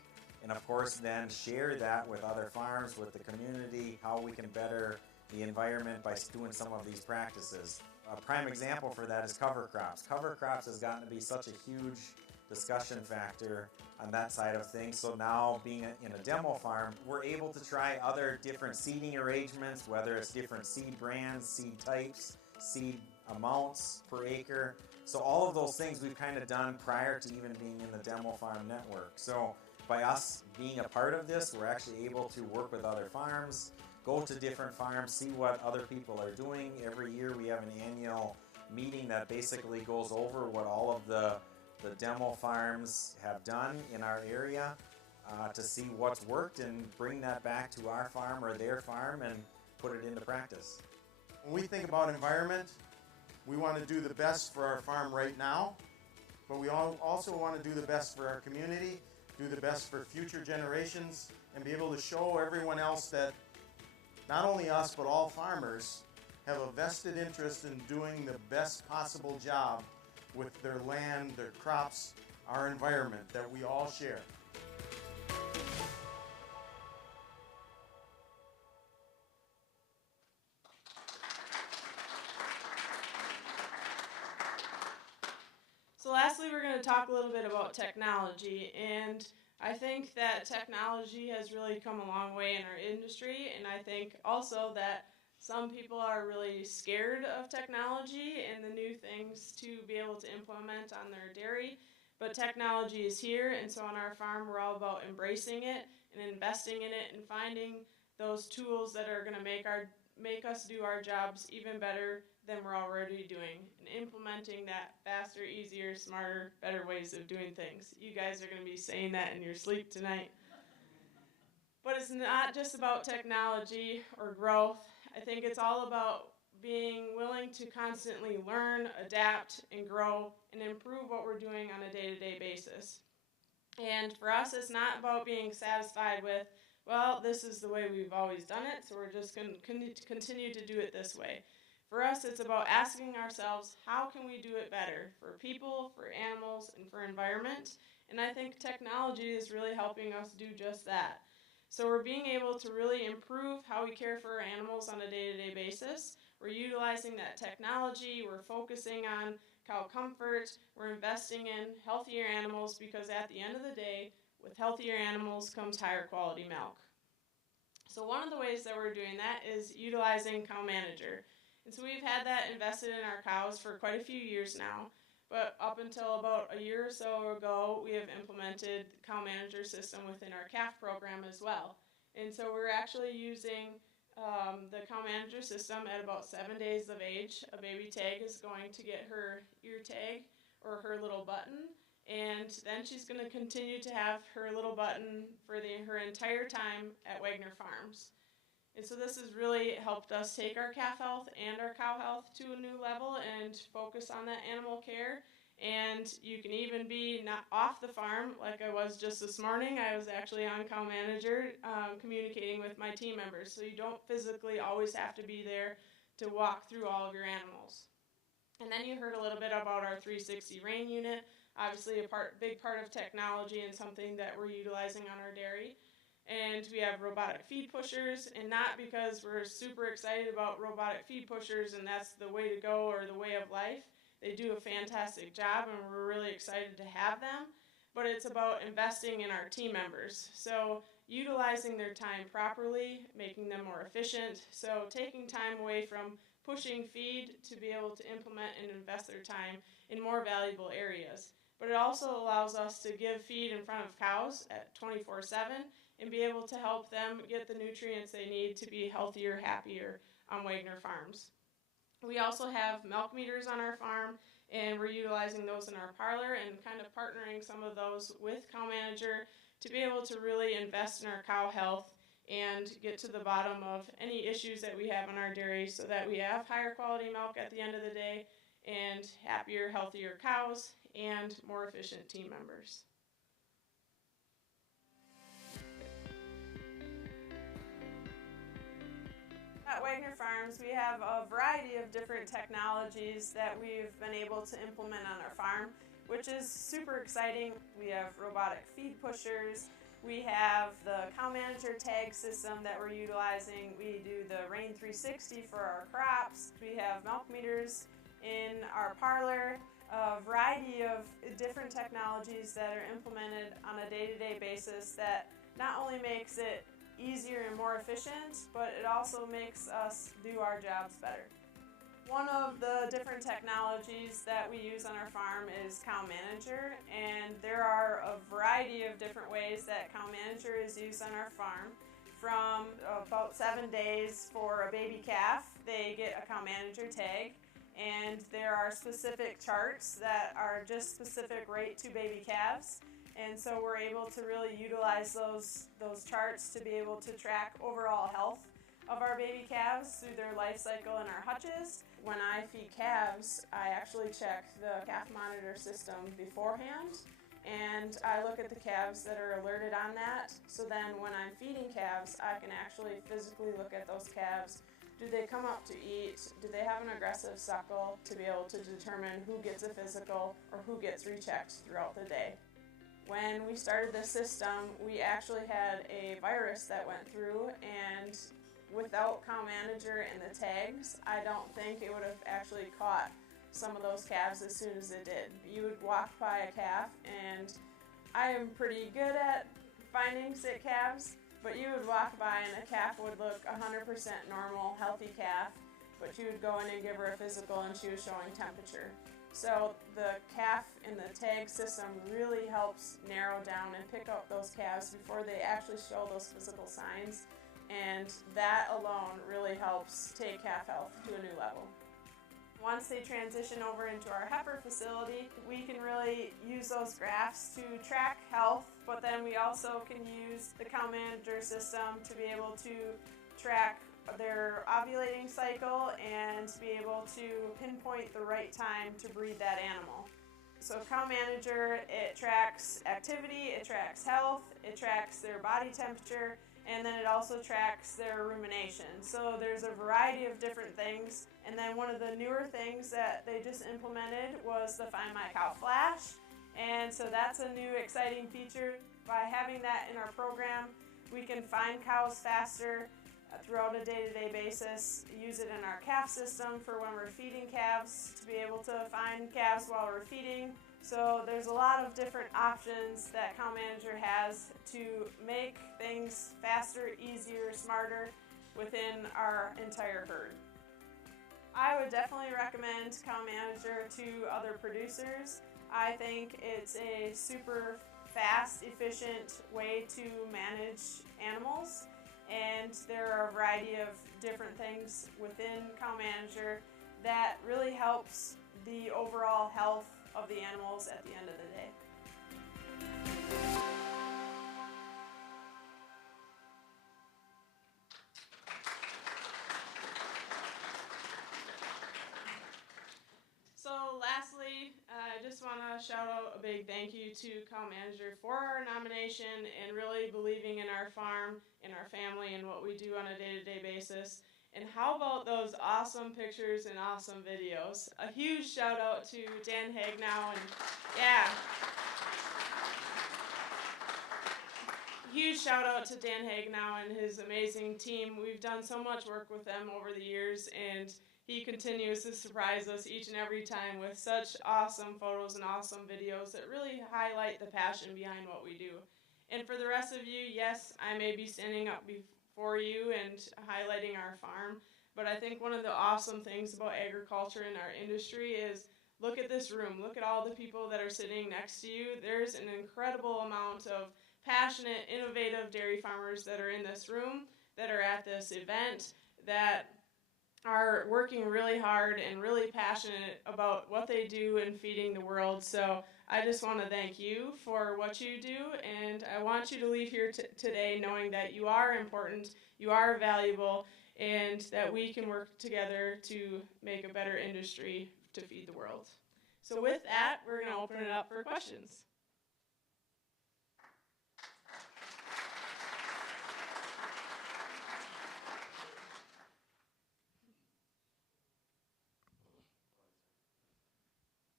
and of course then share that with other farms, with the community, how we can better the environment by doing some of these practices. A prime example for that is cover crops. Cover crops has gotten to be such a huge discussion factor on that side of things. So now being in a demo farm, we're able to try other different seeding arrangements, whether it's different seed brands, seed types, seed amounts per acre. So all of those things we've kind of done prior to even being in the demo farm network. So by us being a part of this, we're actually able to work with other farms, go to different farms, see what other people are doing. Every year we have an annual meeting that basically goes over what all of the demo farms have done in our area to see what's worked and bring that back to our farm or their farm and put it into practice. When we think about environment, we want to do the best for our farm right now, but we also want to do the best for our community do the best for future generations, and be able to show everyone else that not only us, but all farmers have a vested interest in doing the best possible job with their land, their crops, our environment that we all share. So lastly, we're going to talk a little bit about technology, and I think that technology has really come a long way in our industry, and I think also that some people are really scared of technology and the new things to be able to implement on their dairy, but technology is here, and so on our farm we're all about embracing it and investing in it and finding those tools that are going to make us do our jobs even better than we're already doing, and implementing that faster, easier, smarter, better ways of doing things. You guys are going to be saying that in your sleep tonight. But it's not just about technology or growth. I think it's all about being willing to constantly learn, adapt, and grow, and improve what we're doing on a day-to-day basis. And for us, it's not about being satisfied with, well, this is the way we've always done it, so we're just going to continue to do it this way. For us, it's about asking ourselves, how can we do it better for people, for animals, and for environment? And I think technology is really helping us do just that. So we're being able to really improve how we care for our animals on a day-to-day basis. We're utilizing that technology, we're focusing on cow comfort, we're investing in healthier animals, because at the end of the day, with healthier animals comes higher quality milk. So one of the ways that we're doing that is utilizing CowManager. And so we've had that invested in our cows for quite a few years now, but up until about a year or so ago, we have implemented the CowManager system within our calf program as well. And so we're actually using the CowManager system at about 7 days of age. A baby tag is going to get her ear tag or her little button, and then she's going to continue to have her little button for her entire time at Wagner Farms. And so this has really helped us take our calf health and our cow health to a new level and focus on that animal care. And you can even be not off the farm, like I was just this morning. I was actually on CowManager communicating with my team members. So you don't physically always have to be there to walk through all of your animals. And then you heard a little bit about our 360 rain unit, obviously a big part of technology and something that we're utilizing on our dairy. And we have robotic feed pushers, and not because we're super excited about robotic feed pushers and that's the way to go or the way of life. They do a fantastic job and we're really excited to have them, but it's about investing in our team members. So utilizing their time properly, making them more efficient, so taking time away from pushing feed to be able to implement and invest their time in more valuable areas. But it also allows us to give feed in front of cows at 24/7 and be able to help them get the nutrients they need to be healthier, happier on Wagner Farms. We also have milk meters on our farm, and we're utilizing those in our parlor and kind of partnering some of those with CowManager to be able to really invest in our cow health and get to the bottom of any issues that we have in our dairy so that we have higher quality milk at the end of the day and happier, healthier cows and more efficient team members. At Wagner Farms, we have a variety of different technologies that we've been able to implement on our farm, which is super exciting. We have robotic feed pushers, we have the CowManager tag system that we're utilizing, we do the Rain 360 for our crops, we have milk meters in our parlor, a variety of different technologies that are implemented on a day-to-day basis that not only makes it easier and more efficient, but it also makes us do our jobs better. One of the different technologies that we use on our farm is CowManager, and there are a variety of different ways that CowManager is used on our farm. From about 7 days for a baby calf, they get a CowManager tag, and there are specific charts that are just specific right to baby calves. And so we're able to really utilize those charts to be able to track overall health of our baby calves through their life cycle in our hutches. When I feed calves, I actually check the calf monitor system beforehand, and I look at the calves that are alerted on that. So then when I'm feeding calves, I can actually physically look at those calves. Do they come up to eat? Do they have an aggressive suckle, to be able to determine who gets a physical or who gets rechecked throughout the day. When we started this system, we actually had a virus that went through, and without CowManager and the tags, I don't think it would have actually caught some of those calves as soon as it did. You would walk by a calf, and I am pretty good at finding sick calves, but you would walk by and a calf would look 100% normal, healthy calf, but you would go in and give her a physical and she was showing temperature. So the calf in the tag system really helps narrow down and pick up those calves before they actually show those physical signs, and that alone really helps take calf health to a new level. Once they transition over into our heifer facility, we can really use those graphs to track health, but then we also can use the CowManager system to be able to track their ovulating cycle and to be able to pinpoint the right time to breed that animal. So CowManager, it tracks activity, it tracks health, it tracks their body temperature, and then it also tracks their rumination. So there's a variety of different things. And then one of the newer things that they just implemented was the Find My Cow Flash. And so that's a new exciting feature. By having that in our program, we can find cows faster throughout a day-to-day basis, use it in our calf system for when we're feeding calves, to be able to find calves while we're feeding. So there's a lot of different options that CowManager has to make things faster, easier, smarter within our entire herd. I would definitely recommend CowManager to other producers. I think it's a super fast, efficient way to manage animals, and there are a variety of different things within CowManager that really helps the overall health of the animals at the end of the day. So lastly, I just want to shout out a big thank you to CowManager for our nomination and really believing in our farm, in our family, and what we do on a day-to-day basis. And how about those awesome pictures and awesome videos? A huge shout out to Dan Hagnow, and yeah. Huge shout out to Dan Hagnow and his amazing team. We've done so much work with them over the years, and he continues to surprise us each and every time with such awesome photos and awesome videos that really highlight the passion behind what we do. And for the rest of you, yes, I may be standing up before you and highlighting our farm, but I think one of the awesome things about agriculture and our industry is look at this room. Look at all the people that are sitting next to you. There's an incredible amount of passionate, innovative dairy farmers that are in this room, that are at this event, that are working really hard and really passionate about what they do in feeding the world. So I just want to thank you for what you do, and I want you to leave here today knowing that you are important, you are valuable, and that we can work together to make a better industry to feed the world. So with that, we're going to open it up for questions.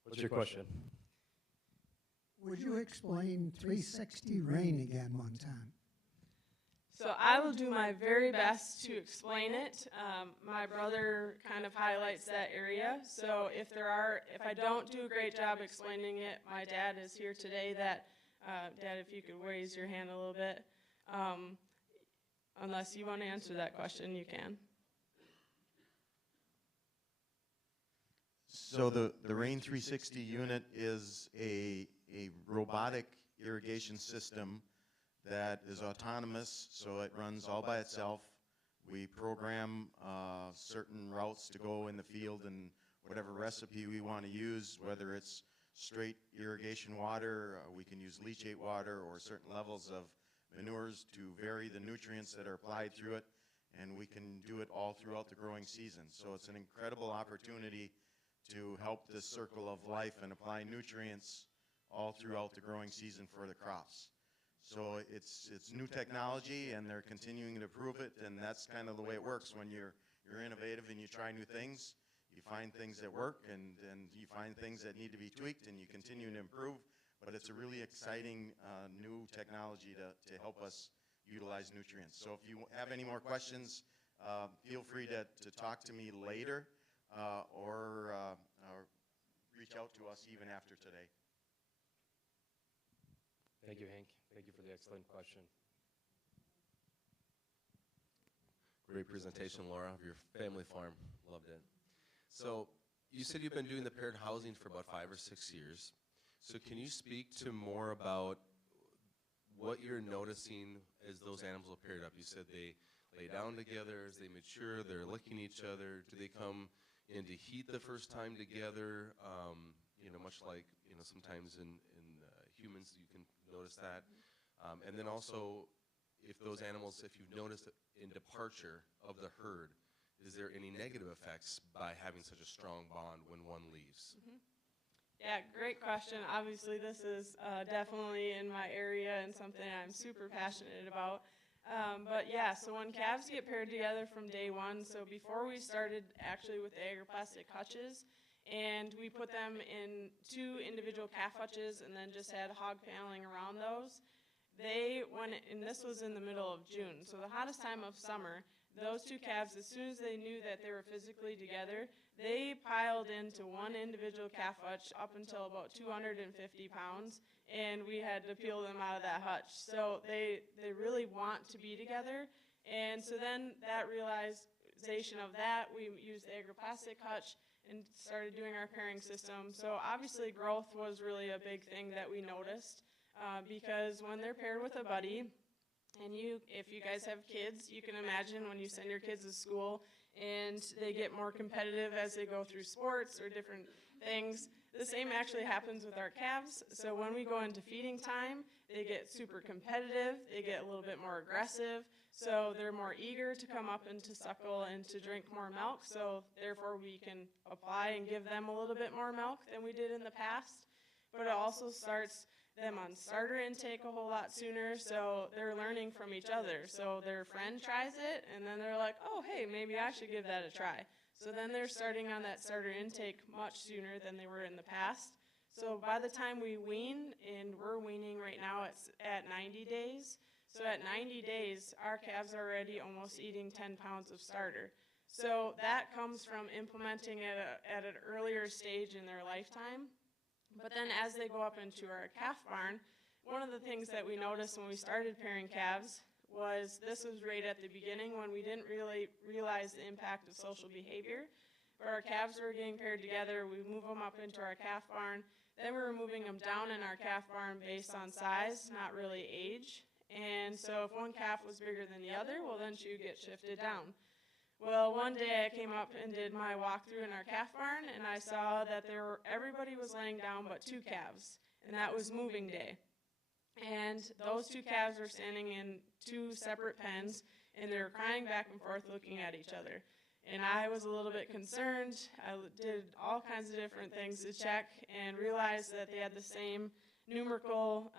What's your question? Would you explain 360 rain again one time? So I will do my very best to explain it. My brother kind of highlights that area. So if I don't do a great job explaining it, my dad is here today. Dad, if you could raise your hand a little bit. Unless you want to answer that question, you can. So the Rain 360 unit is a robotic irrigation system that is autonomous, so it runs all by itself. We program certain routes to go in the field and whatever recipe we want to use, whether it's straight irrigation water, we can use leachate water or certain levels of manures to vary the nutrients that are applied through it, and we can do it all throughout the growing season. So it's an incredible opportunity to help this circle of life and apply nutrients all throughout the growing season for the crops. So it's new technology, and they're continuing to improve it, and that's kind of the way it works when you're innovative and you try new things. You find things that work, and you find things that need to be tweaked, and you continue to improve. But it's a really exciting new technology to help us utilize nutrients. So if you have any more questions, feel free to talk to me later or reach out to us even after today. Thank you, Hank. Thank you for the excellent question. Great presentation, Laura, of your family farm. Loved it. So you said you've been doing the paired housing for about 5 or 6 years. So can you speak to more about what you're noticing as those animals are paired up? You said they lay down together as they mature, they're licking each other. Do they come into heat the first time together? You know, much like, you know, sometimes in humans you can notice that. And then also, if those animals, if you've noticed in departure of the herd, is there any negative effects by having such a strong bond when one leaves? Yeah, great question. Obviously, this is definitely in my area and something I'm super passionate about. But yeah, so when calves get paired together from day one, so before we started actually with the agroplastic hutches, and we put them in 2 individual calf hutches and then just had hog paneling around those, and this was in the middle of June, so the hottest time of summer, those 2 calves, as soon as they knew that they were physically together, they piled into one individual calf hutch up until about 250 pounds, and we had to peel them out of that hutch. So they really want to be together, and so then that realization of that, we used the agroplastic hutch and started doing our pairing system. So obviously growth was really a big thing that we noticed, because when they're paired with a buddy, and if you guys have kids, you can imagine when you send your kids to school and they get more competitive as they go through sports or different things. The same actually happens with our calves. So when we go into feeding time, they get super competitive, they get a little bit more aggressive, so they're more eager to come up and to suckle and to drink more milk, so therefore we can apply and give them a little bit more milk than we did in the past. But it also starts them on starter intake a whole lot sooner, so they're learning from each other. So their friend tries it, and then they're like, oh, hey, maybe I should give that a try. So then they're starting on that starter intake much sooner than they were in the past. So by the time we wean, and we're weaning right now at 90 days, so at 90 days, our calves are already almost eating 10 pounds of starter. So that comes from implementing it at an earlier stage in their lifetime. But then as they go up into our calf barn, one of the things that we noticed when we started pairing calves was this was right at the beginning when we didn't really realize the impact of social behavior. But our calves were getting paired together, we move them up into our calf barn, then we were moving them down in our calf barn based on size, not really age. And so if one calf was bigger than the other, well then she would get shifted down. Well, one day I came up and did my walkthrough in our calf barn, and I saw that everybody was laying down but 2 calves, and that was moving day. And those 2 calves were standing in 2 separate pens, and they were crying back and forth looking at each other. And I was a little bit concerned. I did all kinds of different things to check and realized that they had the same numerical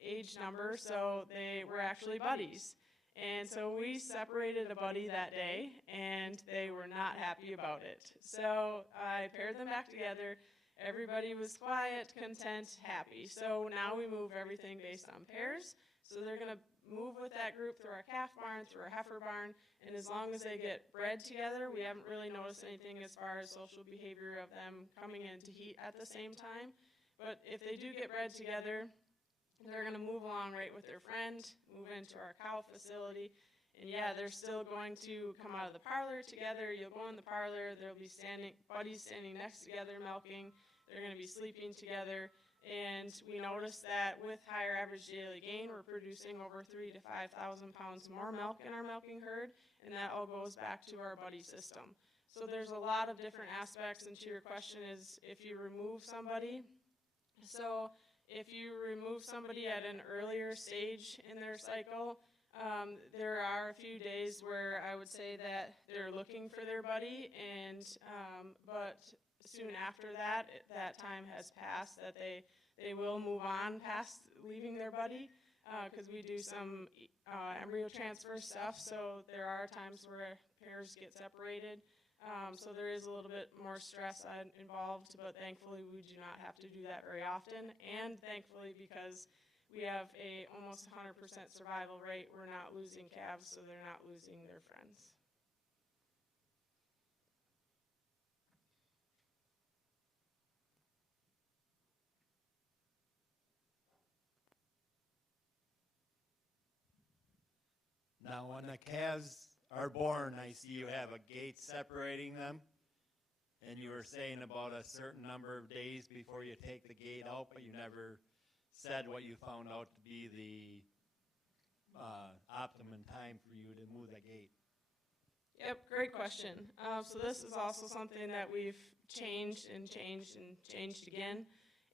age number, so they were actually buddies. And so we separated a buddy that day, and they were not happy about it. So I paired them back together. Everybody was quiet, content, happy. So now we move everything based on pairs. So they're going to move with that group through our calf barn, through our heifer barn, and as long as they get bred together, we haven't really noticed anything as far as social behavior of them coming into heat at the same time. But if they do get bred together, they're going to move along right with their friend, move into our cow facility, and yeah, they're still going to come out of the parlor together. You'll go in the parlor, there'll be buddies standing next together milking. They're going to be sleeping together, and we noticed that with higher average daily gain, we're producing over 3,000 to 5,000 pounds more milk in our milking herd, and that all goes back to our buddy system. So there's a lot of different aspects, and to your question is if you remove somebody, so if you remove somebody at an earlier stage in their cycle, there are a few days where I would say that they're looking for their buddy, but soon after that, that time has passed, that they will move on past leaving their buddy, because we do some embryo transfer stuff, so there are times where pairs get separated. So there is a little bit more stress involved, but thankfully we do not have to do that very often. And thankfully, because we have a almost 100% survival rate, we're not losing calves, so they're not losing their friends. Now, when the calves are born, I see you have a gate separating them. And you were saying about a certain number of days before you take the gate out, but you never said what you found out to be the optimum time for you to move the gate. Yep, great question. So this is also something that we've changed and changed and changed again.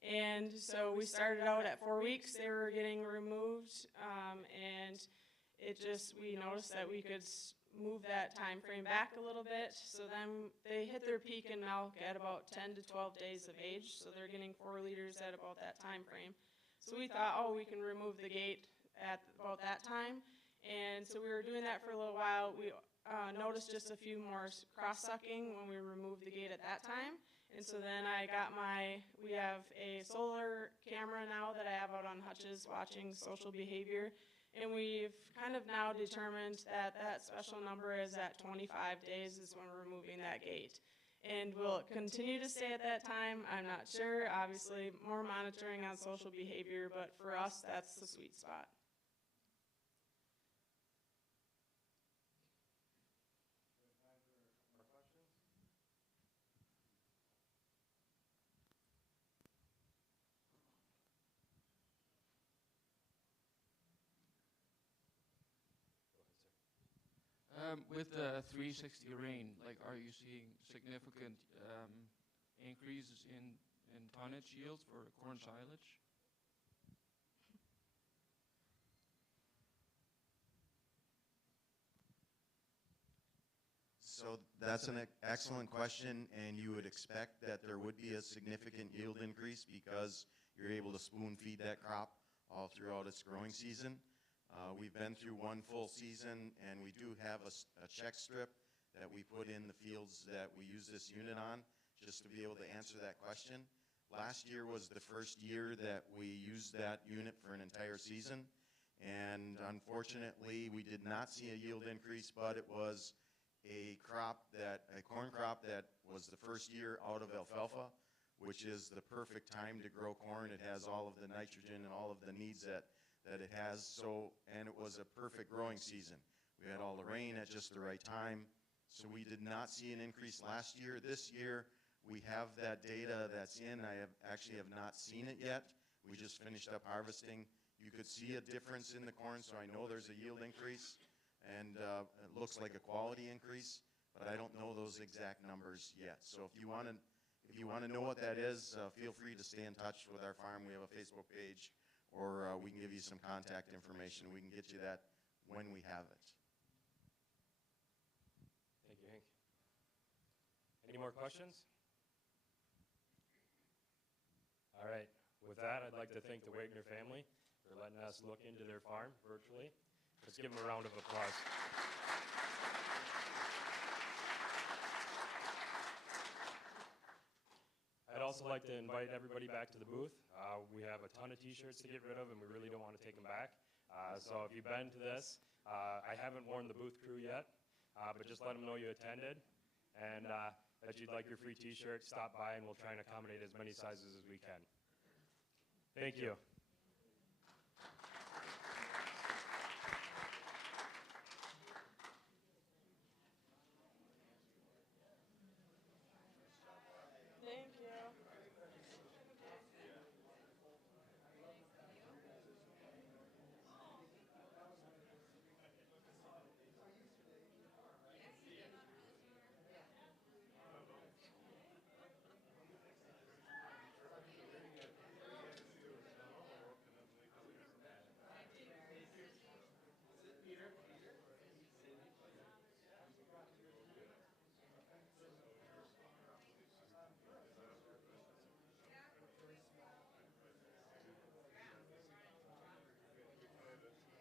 And so we started out at 4 weeks, they were getting removed, and we noticed that we could move that time frame back a little bit. So then they hit their peak in milk at about 10 to 12 days of age, so they're getting 4 liters at about that time frame. So we thought, oh, we can remove the gate at about that time. And so we were doing that for a little while. We noticed just a few more cross-sucking when we removed the gate at that time. And so then we have a solar camera now that I have out on hutches watching social behavior. And we've kind of now determined that that special number is at 25 days is when we're removing that gate. And will it continue to stay at that time? I'm not sure. Obviously, more monitoring on social behavior, but for us, that's the sweet spot. With the 360 rain, like, are you seeing significant increases in tonnage yields for corn silage? So that's an excellent question, and you would expect that there would be a significant yield increase because you're able to spoon feed that crop all throughout its growing season. We've been through one full season, and we do have a check strip that we put in the fields that we use this unit on, just to be able to answer that question. Last year was the first year that we used that unit for an entire season, and unfortunately, we did not see a yield increase, but it was a corn crop that was the first year out of alfalfa, which is the perfect time to grow corn. It has all of the nitrogen and all of the needs that it has, and it was a perfect growing season. We had all the rain at just the right time, so we did not see an increase last year. This year, we have that data that's in. I actually have not seen it yet. We just finished up harvesting. You could see a difference in the corn, so I know there's a yield increase, and it looks like a quality increase, but I don't know those exact numbers yet. So if you want to know what that is, feel free to stay in touch with our farm. We have a Facebook page, or we can give you some contact information. We can get you that when we have it. Thank you, Hank. Any more questions? All right. With that, I'd like to thank the Wagner family for letting us look into their farm virtually. Let's give them a round of applause. I'd also like to invite everybody back to the booth. We have a ton of t-shirts to get rid of, and we really don't want to take them back. So if you've been to this, I haven't worn the booth crew yet, but just let them know you attended, and that you'd like your free t-shirt. Stop by, and we'll try and accommodate as many sizes as we can. Thank you.